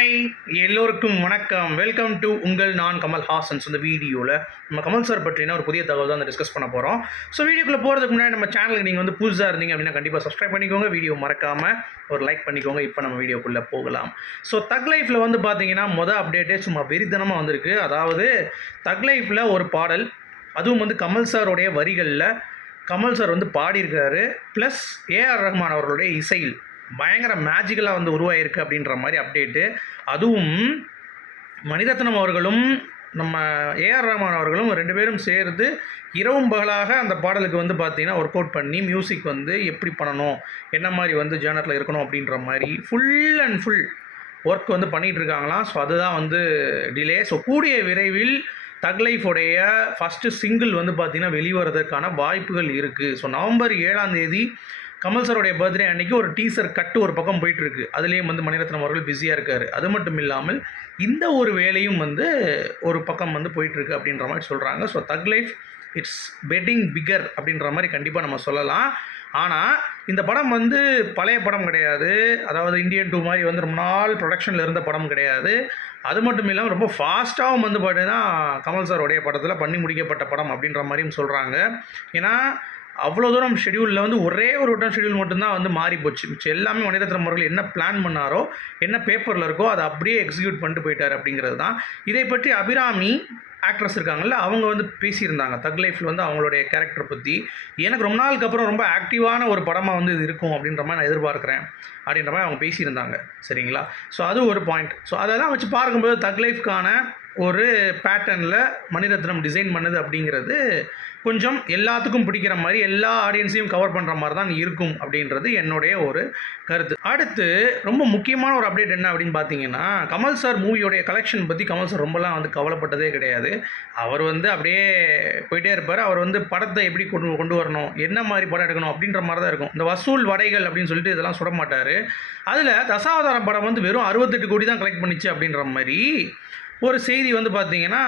Hi, எல்லோருக்கும் வணக்கம். Welcome to உங்கள் நான் கமல் ஹாசன்ஸ். இந்த வீடியோவில் நம்ம கமல் சார் பற்றின ஒரு புதிய தகவல் தான் டிஸ்கஸ் பண்ண போகிறோம். ஸோ வீடியோக்குள்ளே போகிறதுக்கு முன்னாடி நம்ம சேனலுக்கு நீங்கள் வந்து புதுசாக இருந்தீங்க அப்படின்னா கண்டிப்பாக சப்ஸ்கிரைப் பண்ணிக்கோங்க. வீடியோ மறக்காமல் ஒரு லைக் பண்ணிக்கோங்க. இப்போ நம்ம வீடியோக்குள்ளே போகலாம். ஸோ தக் லைஃப்பில் வந்து பார்த்தீங்கன்னா அப்டேட்டே சும்மா வெறித்தனமாக வந்திருக்கு. அதாவது தக் லைஃப்பில் ஒரு பாடல், அதுவும் வந்து கமல் சாரோடைய வரிகளில் கமல் சார் வந்து பாடியிருக்காரு. ப்ளஸ் ஏஆர் ரஹ்மான் அவர்களுடைய இசையில் பயங்கர மேஜிக்கலாக வந்து உருவாயிருக்கு அப்படின்ற மாதிரி அப்டேட்டு. அதுவும் மணிரத்னம் அவர்களும் நம்ம ஏஆர் ரஹ்மான் அவர்களும் ரெண்டு பேரும் சேர்ந்து இரவும் பகலாக அந்த பாடலுக்கு வந்து பார்த்திங்கன்னா ஒர்க் அவுட் பண்ணி மியூசிக் வந்து எப்படி பண்ணணும், என்ன மாதிரி வந்து ஜேர்னரில் இருக்கணும் அப்படின்ற மாதிரி ஃபுல் அண்ட் ஃபுல் ஒர்க் வந்து பண்ணிகிட்டு இருக்காங்களாம். ஸோ அதுதான் வந்து டிலே. ஸோ கூடிய விரைவில் தக் லைஃபோடைய ஃபஸ்ட்டு சிங்கிள் வந்து பார்த்திங்கன்னா வெளிவரதற்கான வாய்ப்புகள் இருக்குது. ஸோ நவம்பர் 7 கமல் சாரோடைய பர்த்டே அன்றைக்கி ஒரு டீசர் கட்டு ஒரு பக்கம் போயிட்டுருக்கு. அதுலேயும் வந்து மணிரத்னம் அவர்கள் பிஸியாக இருக்கார். அது மட்டும் இல்லாமல் இந்த ஒரு வேலையும் வந்து ஒரு பக்கம் வந்து போயிட்டுருக்கு அப்படின்ற மாதிரி சொல்கிறாங்க. ஸோ தக் லைஃப் இட்ஸ் பெட்டிங் பிகர் அப்படின்ற மாதிரி கண்டிப்பாக நம்ம சொல்லலாம். ஆனால் இந்த படம் வந்து பழைய படம் கிடையாது. அதாவது இந்தியன் 2 மாதிரி வந்து ரொம்ப நாள் ப்ரொடக்ஷனில் இருந்த படம் கிடையாது. அது மட்டும் இல்லாமல் ரொம்ப ஃபாஸ்ட்டாகவும் வந்து பார்த்தீங்கன்னா கமல் சாரோடைய படத்தில் பண்ணி முடிக்கப்பட்ட படம் அப்படின்ற மாதிரியும் சொல்கிறாங்க. ஏன்னா அவ்வளோ தூரம் ஷெடியூலில் வந்து ஒரே ஒரு வட்டம் ஷெடியூல் மட்டும்தான் வந்து மாறி போச்சு. மிச்சம் எல்லாமே மணிரத்னம் அவர்கள் என்ன பிளான் பண்ணாரோ, என்ன பேப்பரில் இருக்கோ அதை அப்படியே எக்ஸிக்யூட் பண்ணிட்டு போயிட்டார் அப்படிங்கிறது தான். இதை பற்றி அபிராமி ஆக்ட்ரஸ் இருக்காங்கல்ல, அவங்க வந்து பேசியிருந்தாங்க தக் லைஃப்பில் வந்து அவங்களுடைய கேரக்டர் பற்றி. எனக்கு ரொம்ப நாளுக்கு அப்புறம் ரொம்ப ஆக்டிவான ஒரு படமாக வந்து இது இருக்கும் அப்படின்ற மாதிரி நான் எதிர்பார்க்குறேன் அப்படின்ற மாதிரி அவங்க பேசியிருந்தாங்க. சரிங்களா? ஸோ அது ஒரு பாயிண்ட். ஸோ அதெல்லாம் வச்சு பார்க்கும்போது தக் லைஃப்க்கான ஒரு பேட்டர்னில் மணிரத்னம் டிசைன் பண்ணுது அப்படிங்கிறது கொஞ்சம் எல்லாத்துக்கும் பிடிக்கிற மாதிரி எல்லா ஆடியன்ஸையும் கவர் பண்ணுற மாதிரி தான் இருக்கும் அப்படின்றது என்னுடைய ஒரு கருத்து. அடுத்து ரொம்ப முக்கியமான ஒரு அப்டேட் என்ன அப்படின்னு பார்த்தீங்கன்னா, கமல் சார் மூவியோடைய கலெக்ஷன் பற்றி கமல் சார் ரொம்பலாம் வந்து கவலைப்பட்டதே கிடையாது. அவர் வந்து அப்படியே போயிட்டே இருப்பார். அவர் வந்து படத்தை எப்படி கொண்டு வரணும், என்ன மாதிரி படம் எடுக்கணும் அப்படின்ற மாதிரி தான் இருக்கும். இந்த வசூல் வடைகள் அப்படின்னு சொல்லிட்டு இதெல்லாம் சுட மாட்டார். அதில் தசாவதாரம் படம் வந்து வெறும் 68 கோடி தான் கலெக்ட் பண்ணிச்சு அப்படின்ற மாதிரி ஒரு செய்தி வந்து பார்த்தீங்கன்னா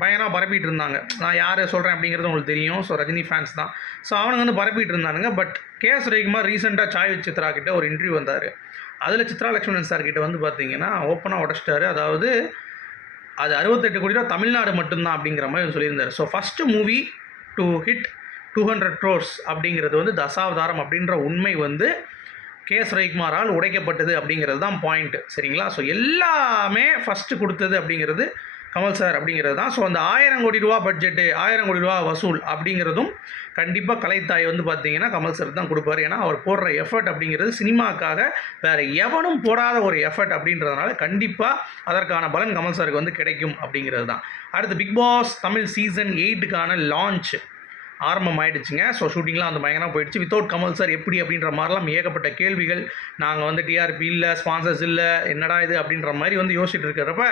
பயங்கரமாக பரப்பிட்டு இருந்தாங்க. நான் யார் சொல்கிறேன் அப்படிங்கிறது உங்களுக்கு தெரியும். ஸோ ரஜினி ஃபேன்ஸ் தான். ஸோ அவனுங்க வந்து பரப்பிட்டு இருந்தானுங்க. But KS. ரவிக்குமார் ரீசெண்டாக சாய் சித்ரா கிட்ட ஒரு இன்டர்வியூ வந்தார். அதில் சித்ரா லக்ஷ்மணன் சார் கிட்ட வந்து பார்த்தீங்கன்னா ஓப்பனாக உடச்சிட்டாரு. அதாவது அது 68 கோடி ரூபா தமிழ்நாடு மட்டும்தான் அப்படிங்கிற மாதிரி சொல்லியிருந்தார். So first movie to hit 200 crores அப்படிங்கிறது வந்து தசாவதாரம் அப்படின்ற உண்மை வந்து கே.எஸ். ரவிக்குமாரால் உடைக்கப்பட்டது அப்படிங்கிறது தான் பாயிண்ட்டு. சரிங்களா? ஸோ எல்லாமே ஃபஸ்ட்டு கொடுத்தது அப்படிங்கிறது கமல் சார் அப்படிங்கிறது தான். ஸோ அந்த 1000 கோடி ரூபா பட்ஜெட்டு, 1000 கோடி ரூபா வசூல் அப்படிங்கிறதும் கண்டிப்பாக கலைத்தாய் வந்து பார்த்தீங்கன்னா கமல் சார் தான் கொடுப்பார். ஏன்னா அவர் போடுற எஃபர்ட் அப்படிங்கிறது சினிமாக்காக வேறு எவனும் போடாத ஒரு எஃபர்ட் அப்படின்றதுனால கண்டிப்பாக அதற்கான பலன் கமல் சாருக்கு வந்து கிடைக்கும் அப்படிங்கிறது தான். அடுத்து பிக் பாஸ் தமிழ் சீசன் 8க்கான லான்ச் ஆரம்பம் ஆகிடுச்சுங்க. ஸோ ஷூட்டிங்லாம் அந்த பயங்கரமாக போயிடுச்சு. வித்தவுட் கமல் சார் எப்படி அப்படின்ற மாதிரிலாம் ஏகப்பட்ட கேள்விகள். நாங்கள் வந்து டிஆர்பி இல்லை, ஸ்பான்சர்ஸ் இல்லை, என்னடா இது அப்படின்ற மாதிரி வந்து யோசிச்சுட்டு இருக்கிறப்ப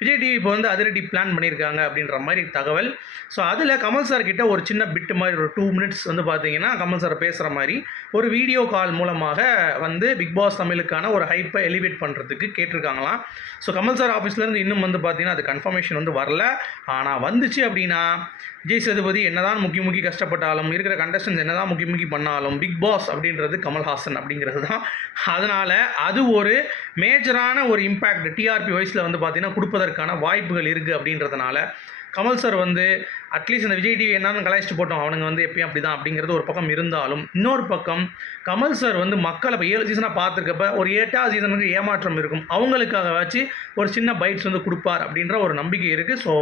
விஜய் டிவி இப்போ வந்து அதிரடி பிளான் பண்ணியிருக்காங்க அப்படின்ற மாதிரி தகவல். ஸோ அதில் கமல் சார் கிட்ட ஒரு சின்ன பிட்டு மாதிரி ஒரு 2 minutes வந்து பார்த்தீங்கன்னா கமல் சார் பேசுகிற மாதிரி ஒரு வீடியோ கால் மூலமாக வந்து பிக் பாஸ் தமிழுக்கான ஒரு ஹைப்பை எலிவேட் பண்ணுறதுக்கு கேட்டிருக்காங்களாம். ஸோ கமல் சார் ஆஃபீஸ்லேருந்து இன்னும் வந்து பார்த்தீங்கன்னா அது கன்ஃபர்மேஷன் வந்து வரல. ஆனால் வந்துச்சு அப்படின்னா விஜய் சேதுபதி என்னதான் முக்கி கஷ்டப்பட்டாலும், இருக்கிற கண்டஸ்டன்ஸ் என்னதான் முக்கி பண்ணாலும் பிக் பாஸ் அப்படின்றது கமல்ஹாசன் அப்படிங்கிறது தான். அதனால் அது ஒரு மேஜரான ஒரு இம்பேக்ட் டிஆர்பி வைஸில் வந்து பார்த்திங்கன்னா கொடுப்பதற்கான வாய்ப்புகள் இருக்குது அப்படின்றதுனால கமல் சார் வந்து அட்லீஸ்ட் இந்த விஜய் டிவி என்னன்னு கலாய்ச்சிட்டு போட்டோம், அவனுங்க வந்து எப்பயும் அப்படி தான் அப்படிங்கிறது ஒரு பக்கம் இருந்தாலும், இன்னொரு பக்கம் கமல் சார் வந்து மக்களை இப்போ 7 சீசனாக பார்த்துருக்கப்ப ஒரு 8வது சீசனுக்கு ஏமாற்றம் இருக்கும். அவங்களுக்காக வச்சு ஒரு சின்ன பைட்ஸ் வந்து கொடுப்பார் அப்படின்ற ஒரு நம்பிக்கை இருக்குது. ஸோ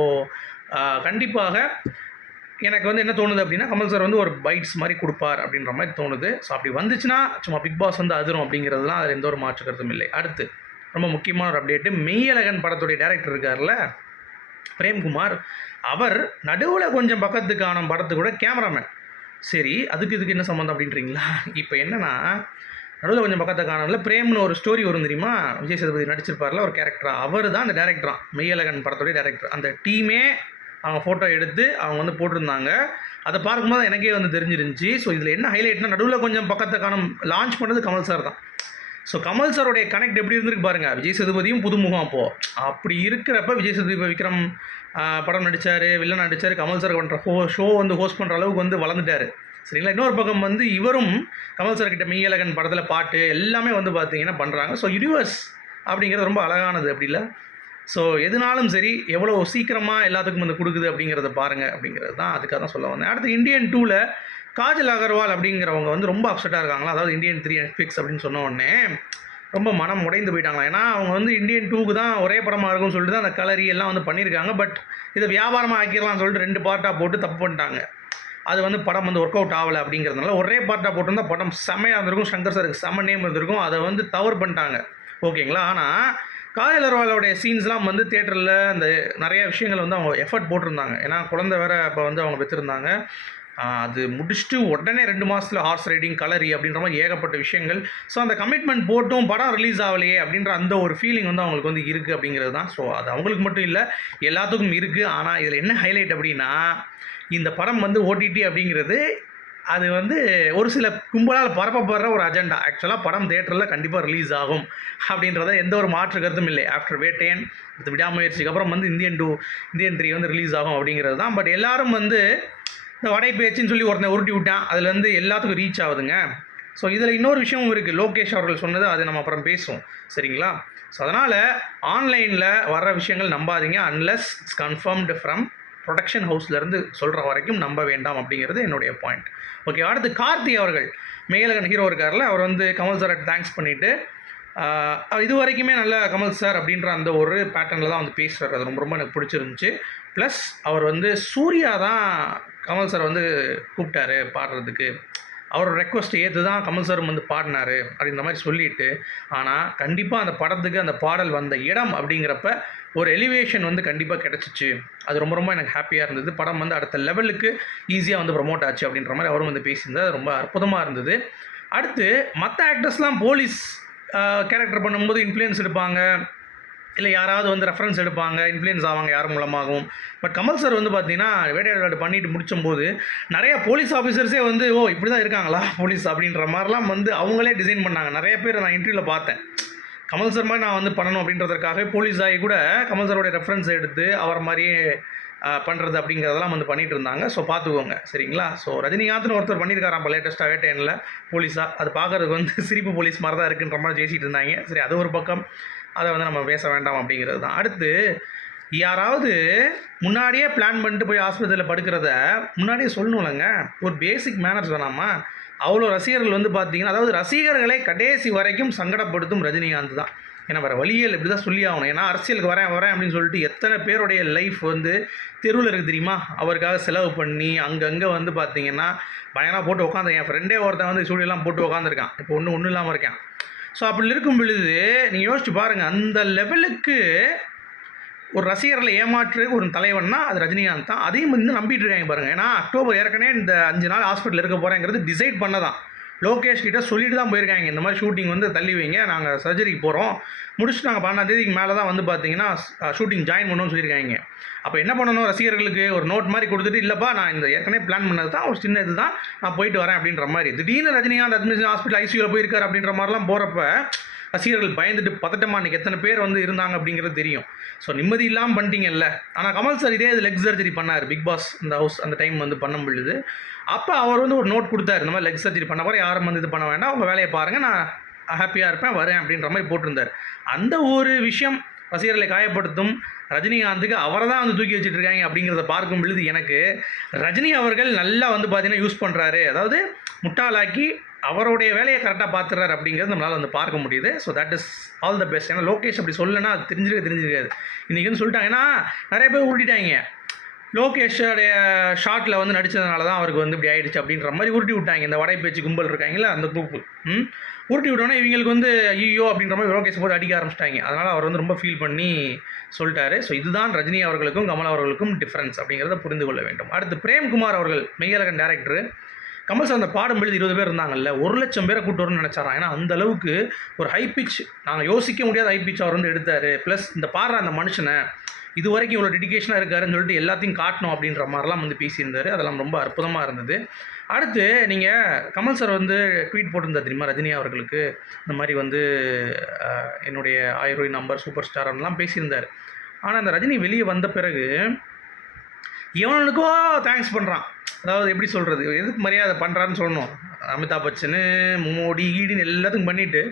கண்டிப்பாக எனக்கு வந்து என்ன தோணுது அப்படின்னா கமல் சார் வந்து ஒரு பைட்ஸ் மாதிரி கொடுப்பார் அப்படின்ற மாதிரி தோணுது. ஸோ அப்படி வந்துச்சுன்னா சும்மா பிக் பாஸ் வந்து அதிரும் அப்படிங்கிறதுலாம் அதில் எந்த ஒரு மாற்று கருத்தும் இல்லை. அடுத்து ரொம்ப முக்கியமான ஒரு அப்டேட்டு, மெய்யழகன் படத்துடைய டைரக்டர் இருக்கார்ல பிரேம்குமார், அவர் நடுவில் கொஞ்சம் பக்கத்துக்கான படத்துக்கு கூட கேமராமேன். சரி, இதுக்கு என்ன சம்மந்தம் அப்படின்றீங்களா? இப்போ என்னென்னா நடுவில் கொஞ்சம் பக்கத்தை காணல பிரேம்னு ஒரு ஸ்டோரி வரும் தெரியுமா, விஜய் சேதுபதி நடிச்சிருப்பார்ல ஒரு கேரக்டராக, அவர் தான் அந்த டேரக்டராக மெய்யழகன் படத்துடைய டேரக்டர். அந்த டீமே அவங்க ஃபோட்டோ எடுத்து அவங்க வந்து போட்டிருந்தாங்க. அதை பார்க்கும்போது எனக்கே வந்து தெரிஞ்சிருந்துச்சு. ஸோ இதில் என்ன ஹைலைட்னா நடுவில் கொஞ்சம் பக்கத்தை காணும் லான்ச் பண்ணது கமல் சார் தான். ஸோ கமல் சாரோடைய கனெக்ட் எப்படி இருந்திருக்கு பாருங்கள். விஜய் சேதுபதியும் புதுமுகம் அப்போது. அப்படி இருக்கிறப்ப விஜய் சேதுபதி விக்ரம் படம் நடித்தார், வில்லன் நடித்தார், கமல் சார் பண்ணுற ஷோ வந்து ஹோஸ்ட் பண்ணுற அளவுக்கு வந்து வளர்ந்துட்டார். சரிங்களா? இன்னொரு பக்கம் வந்து இவரும் கமல் சார் கிட்ட மெய்யழகன் படத்தில் பாட்டு எல்லாமே வந்து பார்த்தீங்கன்னா பண்ணுறாங்க. ஸோ யூனிவர்ஸ் அப்படிங்கிறது ரொம்ப அழகானது அப்படி இல்லை. ஸோ எதுனாலும் சரி எவ்வளோ சீக்கிரமாக எல்லாத்துக்கும் வந்து கொடுக்குது அப்படிங்கிறத பாருங்கள் அப்படிங்கிறது தான், அதுக்காக தான் சொல்ல வந்தேன். அடுத்து இந்தியன் 2ல் காஜல் அகர்வால் அப்படிங்கிறவங்க வந்து ரொம்ப அப்செட்டாக இருக்காங்களா. அதாவது இந்தியன் 3 நெட்ஃப்ளிக்ஸ் அப்படின்னு சொன்ன உடனே ரொம்ப மனம் உடைந்து போயிட்டாங்களா. ஏன்னா அவங்க வந்து இந்தியன் 2க்கு தான் ஒரே படமாக இருக்கும்னு சொல்லிட்டு தான் அந்த கலரி எல்லாம் வந்து பண்ணியிருக்காங்க. பட் இதை வியாபாரமாக ஆக்கிடலாம்னு சொல்லிட்டு 2 பார்ட்டாக போட்டு தப்பு பண்ணிட்டாங்க. அது வந்து படம் வந்து ஒர்க் அவுட் ஆகலை அப்படிங்கிறதுனால ஒரே பார்ட்டாக போட்டிருந்தால் படம் செம்மையாக இருந்திருக்கும், சங்கர் சாருக்கு செம்ம நேம் இருந்திருக்கும். அதை வந்து தவறு பண்ணிட்டாங்க, ஓகேங்களா. ஆனால் காஜல் அகர்வாலோடைய சீன்ஸ்லாம் வந்து தியேட்டரில் அந்த நிறைய விஷயங்கள் வந்து அவங்க எஃபர்ட் போட்டிருந்தாங்க. ஏன்னா குழந்தை வேறு அப்போ வந்து அவங்க பெற்றிருந்தாங்க. அது முடிச்சுட்டு உடனே 2 மாதத்தில் ஹார்ஸ் ரைடிங், கலரி அப்படின்ற மாதிரி ஏகப்பட்ட விஷயங்கள். ஸோ அந்த கமிட்மெண்ட் போட்டும் படம் ரிலீஸ் ஆகலையே அப்படின்ற அந்த ஒரு ஃபீலிங் வந்து அவங்களுக்கு வந்து இருக்குது அப்படிங்கிறது தான். ஸோ அது அவங்களுக்கு மட்டும் இல்லை, எல்லாத்துக்கும் இருக்குது. ஆனால் இதில் என்ன ஹைலைட் அப்படின்னா, இந்த படம் வந்து ஓடிடி அப்படிங்கிறது அது வந்து ஒரு சில கும்பலால் பரப்பப்படுற ஒரு அஜெண்டா. ஆக்சுவலாக படம் தியேட்டரில் கண்டிப்பாக ரிலீஸ் ஆகும் அப்படின்றத எந்த ஒரு மாற்று கருத்தும் இல்லை. ஆஃப்டர் வேட்டையன் விடாமுயற்சிக்கு அப்புறம் வந்து இந்தியன் 3 வந்து ரிலீஸ் ஆகும் அப்படிங்கிறது தான். பட் எல்லோரும் வந்து இந்த வடை பேச்சுன்னு சொல்லி ஒருத்தனை உருட்டி விட்டான், அதில் வந்து எல்லாத்துக்கும் ரீச் ஆகுதுங்க. ஸோ இதில் இன்னொரு விஷயமும் இருக்குது, லோகேஷ் அவர்கள் சொன்னது, அது நம்ம அப்புறம் பேசுவோம், சரிங்களா. ஸோ அதனால் ஆன்லைனில் வர்ற விஷயங்கள் நம்பாதீங்க, unless it's confirmed from production ஹவுஸ்லேருந்து சொல்கிற வரைக்கும் நம்ப வேண்டாம் அப்படிங்கிறது என்னுடைய பாயிண்ட். ஓகே, அடுத்து கார்த்தி அவர்கள் மேலகன் ஹீரோ இருக்கார்ல, அவர் வந்து கமல் சாரை தேங்க்ஸ் பண்ணிவிட்டு இது வரைக்குமே நல்ல கமல் சார் அப்படின்ற அந்த ஒரு பேட்டர்னில் தான் வந்து பேசுகிறார். அது ரொம்ப ரொம்ப எனக்கு பிடிச்சிருந்துச்சு. ப்ளஸ் அவர் வந்து சூர்யா தான் கமல் சார் வந்து கூப்பிட்டாரு பாடுறதுக்கு, அவரோட ரெக்வஸ்ட் ஏற்று தான் கமல் சார் வந்து பாடினார் அப்படின்ற மாதிரி சொல்லிவிட்டு, ஆனால் கண்டிப்பாக அந்த படத்துக்கு அந்த பாடல் வந்த இடம் அப்படிங்கிறப்ப ஒரு எலிவேஷன் வந்து கண்டிப்பாக கிடச்சிச்சு. அது ரொம்ப ரொம்ப எனக்கு ஹாப்பியாக இருந்தது. படம் வந்து அடுத்த லெவலுக்கு ஈஸியாக வந்து ப்ரொமோட் ஆச்சு அப்படின்ற மாதிரி அவரும் வந்து பேசியிருந்தார். ரொம்ப அற்புதமாக இருந்தது. அடுத்து மற்ற ஆக்டர்ஸ்லாம் போலீஸ் கேரக்டர் பண்ணும்போது இன்ஃப்ளூயன்ஸ் எடுப்பாங்க, இல்லை யாராவது வந்து ரெஃபரன்ஸ் எடுப்பாங்க, இன்ஃப்ளூயன்ஸ் ஆவாங்க யார் மூலமாகவும். பட் கமல் சார் வந்து பார்த்தீங்கன்னா வேட்டையாடு பண்ணிட்டு முடிச்சும்போது நிறையா போலீஸ் ஆஃபீஸர்ஸே வந்து ஓ இப்படி தான் இருக்காங்களா போலீஸ் அப்படின்ற மாதிரிலாம் வந்து அவங்களே டிசைன் பண்ணாங்க. நிறைய பேர் நான் இன்டர்வியூவில் பார்த்தேன், கமல் சார் மாதிரி நான் வந்து பண்ணணும் அப்படின்றதுக்காக போலீஸ் ஆகி கூட கமல் சாரோடைய ரெஃபரன்ஸ் எடுத்து அவர் மாதிரியே பண்ணுறது அப்படிங்கிறதெல்லாம் வந்து பண்ணிகிட்டு இருந்தாங்க. ஸோ பார்த்துக்கோங்க, சரிங்களா. ஸோ ரஜினிகாந்த்னு ஒருத்தர் பண்ணியிருக்காராம் இப்போ லேட்டஸ்ட்டாக வேட்டையனில் போலீஸாக. அது பார்க்குறதுக்கு வந்து சிரிப்பு போலீஸ் மாதிரி தான் இருக்குன்ற மாதிரி பேசிகிட்டு இருந்தாங்க. சரி, அது ஒரு பக்கம், அதை வந்து நம்ம பேச வேண்டாம் அப்படிங்கிறது தான். அடுத்து யாராவது முன்னாடியே பிளான் பண்ணிட்டு போய் ஆஸ்பத்திரியில் படுக்கிறத முன்னாடியே சொல்லணும்லங்க, ஒரு பேசிக் மேனர்ஸ் வேணாமா. அவ்வளோ ரசிகர்கள் வந்து பார்த்திங்கன்னா, அதாவது ரசிகர்களை கடைசி வரைக்கும் சங்கடப்படுத்தும் ரஜினிகாந்த் தான். ஏன்னா வேறு வழியில் இப்படி தான் சொல்லி ஆகணும். ஏன்னா அரசியலுக்கு வரேன் அப்படின்னு சொல்லிட்டு எத்தனை பேருடைய லைஃப் வந்து தெருவில் இருக்குது தெரியுமா. அவருக்காக செலவு பண்ணி அங்கங்கே வந்து பார்த்திங்கன்னா பயங்கரமாக போட்டு உட்காந்து, என் ஃப்ரெண்டே ஒருத்தன் வந்து ஸ்டூடியோலாம் போட்டு உட்காந்துருக்கான், இப்போ ஒன்றும் இல்லாமல் இருக்கேன். ஸோ அப்படி இருக்கும் பொழுது நீங்கள் யோசிச்சு பாருங்கள், அந்த லெவலுக்கு ஒரு ரசிகர்களை ஏமாற்று ஒரு தலைவன்னா அது ரஜினிகாந்த் தான். அதையும் வந்து நம்பிட்டு இருக்காங்க பாருங்கள். ஏன்னா அக்டோபர் ஏற்கனவே இந்த 5 நாள் ஹாஸ்பிட்டல் இருக்க போகிறேங்கிறது டிசைட் பண்ணதான். லோகேஷ் கிட்ட சொல்லிட்டு தான் போயிருக்காங்க, இந்த மாதிரி ஷூட்டிங் வந்து தள்ளி வைங்க, நாங்கள் சர்ஜரிக்கு போகிறோம், முடிச்சுட்டு நாங்கள் 12ஆம் தேதிக்கு மேலே தான் வந்து பார்த்தீங்கன்னா ஷூட்டிங் ஜாயின் பண்ணணும்னு சொல்லியிருக்காங்க. அப்போ என்ன பண்ணணும், ரசிகர்களுக்கு ஒரு நோட் மாதிரி கொடுத்துட்டு, இல்லைப்பா நான் இந்த ஏற்கனவே பிளான் பண்ணது தான், ஒரு சின்ன இது தான், நான் போயிட்டு வரேன் அப்படின்ற மாதிரி. திடீர்னு ரஜினிகாந்த் அட்மிஷன் ஹாஸ்பிட்டல் ஐசியூவில் போயிருக்காரு அப்படின்ற மாதிரிலாம் போகிறப்ப ரசிகர்கள் பயந்துட்டு பதட்டமாக அன்றைக்கி எத்தனை பேர் வந்து இருந்தாங்க அப்படிங்கிறது தெரியும். ஸோ நிம்மதி இல்லாமல் பண்ணிட்டீங்கல்ல. ஆனால் கமல் சார் இதே இது லெக் சர்ஜரி பண்ணார் பிக் பாஸ் இந்த ஹவுஸ் அந்த டைம் வந்து பண்ணும் பொழுது. அப்போ அவர் வந்து ஒரு நோட் கொடுத்தாரு, இந்த மாதிரி லெக் சர்ஜரி பண்ண போகிற யாரும் வந்து இது பண்ண வேண்டாம், உங்கள் வேலையை பாருங்கள், நான் ஹாப்பியாக இருப்பேன் வரேன் அப்படின்ற மாதிரி போட்டிருந்தார். அந்த ஒரு விஷயம் ரசிகர்களை காயப்படுத்தும் ரஜினிகாந்துக்கு அவரை தான் வந்து தூக்கி வச்சுட்டு இருக்காங்க அப்படிங்கிறத பார்க்கும் பொழுது எனக்கு ரஜினி அவர்கள் நல்லா வந்து பார்த்தீங்கன்னா யூஸ் பண்ணுறாரு, அதாவது முட்டாளாக்கி அவருடைய வேலையை கரெக்டாக பார்த்துறாரு அப்படிங்கிறது நம்மளால் வந்து பார்க்க முடியுது. So that is all the best. ஏன்னா லோகேஷ் அப்படி சொல்லலைன்னா அது தெரிஞ்சிருக்காது. இன்றைக்கி வந்து சொல்லிட்டாங்க, ஏன்னா நிறைய பேர் உருட்டிட்டாங்க, லோகேஷோடைய ஷார்ட்டில் வந்து நடித்ததுனால தான் அவருக்கு வந்து இப்படி ஆகிடுச்சு அப்படின்ற மாதிரி உருட்டி விட்டாங்க. இந்த வடை பேச்சு கும்பல் இருக்காங்களா அந்த குரூப்பு உருட்டி விட்டோன்னா இவங்களுக்கு வந்து ஐயோ அப்படின்ற மாதிரி லோகேஷ் போட்டு அடிக்க ஆரம்பிச்சிட்டாங்க. அதனால் அவர் வந்து ரொம்ப ஃபீல் பண்ணி சொல்லிட்டாரு. ஸோ இதுதான் ரஜினி அவர்களுக்கும் கமல் அவர்களுக்கும் டிஃப்ரென்ஸ் அப்படிங்கிறத புரிந்து கொள்ள வேண்டும். அடுத்து பிரேம்குமார் அவர்கள் மெய்யழகன் டேரக்டரு. கமல் சார் அந்த பாடம் எழுதி 20 பேர் இருந்தாங்கல்ல, 1,00,000 பேரை கூட்டு வரணும்னு நினச்சாராம். ஏன்னா அந்த அளவுக்கு ஒரு ஹை பிச், நாங்கள் யோசிக்க முடியாத ஹை பிச் அவர் வந்து எடுத்தார். ப்ளஸ் இந்த பாடுற அந்த மனுஷனை இது வரைக்கும் இவ்வளோ டெடிக்கேஷனாக இருக்காருன்னு சொல்லிட்டு எல்லாத்தையும் காட்டணும் அப்படின்ற மாதிரிலாம் வந்து பேசியிருந்தார். அதெல்லாம் ரொம்ப அற்புதமாக இருந்தது. அடுத்து நீங்கள் கமல் சார் வந்து ட்வீட் போட்டிருந்தார் தெரியுமா ரஜினி அவர்களுக்கு, இந்த மாதிரி வந்து என்னுடைய 1000 நம்பர் சூப்பர் ஸ்டார்லாம் பேசியிருந்தார். ஆனால் அந்த ரஜினி வெளியே வந்த பிறகு எவனுக்கோ தேங்க்ஸ் பண்ணுறான். அதாவது எப்படி சொல்கிறது, எதுக்கு மரியாதை பண்ணுறான்னு சொல்லணும். அமிதாப் பச்சனு மோடி ஈடின்னு எல்லாத்துக்கும் பண்ணிவிட்டு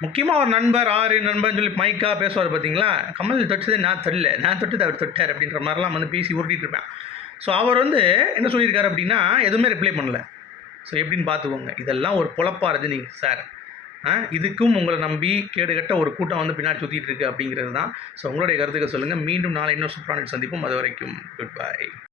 முக்கியமாக ஒரு நண்பர் நண்பர்னு சொல்லி மைக்காக பேசுவார் பார்த்தீங்களா, கமல் தொட்டது நான் தொடல, நான் தொட்டது அவர் தொட்டார் அப்படின்ற மாதிரிலாம் வந்து பேசி உருட்டிகிட்டு இருப்பேன். ஸோ அவர் வந்து என்ன சொல்லியிருக்காரு அப்படின்னா, எதுவுமே ரிப்ளை பண்ணல. ஸோ எப்படின்னு பார்த்துக்கோங்க. இதெல்லாம் ஒரு பொழப்பா ரஜினி சார்? இதுக்கும் உங்களை நம்பி கேடுகட்ட ஒரு கூட்டம் வந்து பின்னாடி சுற்றிட்டு இருக்கு அப்படிங்கிறது தான். ஸோ உங்களுடைய கருத்துக்கள் சொல்லுங்கள். மீண்டும் நாளை இன்னும் சூப்பரான சந்திப்போம். அது வரைக்கும் குட் பை.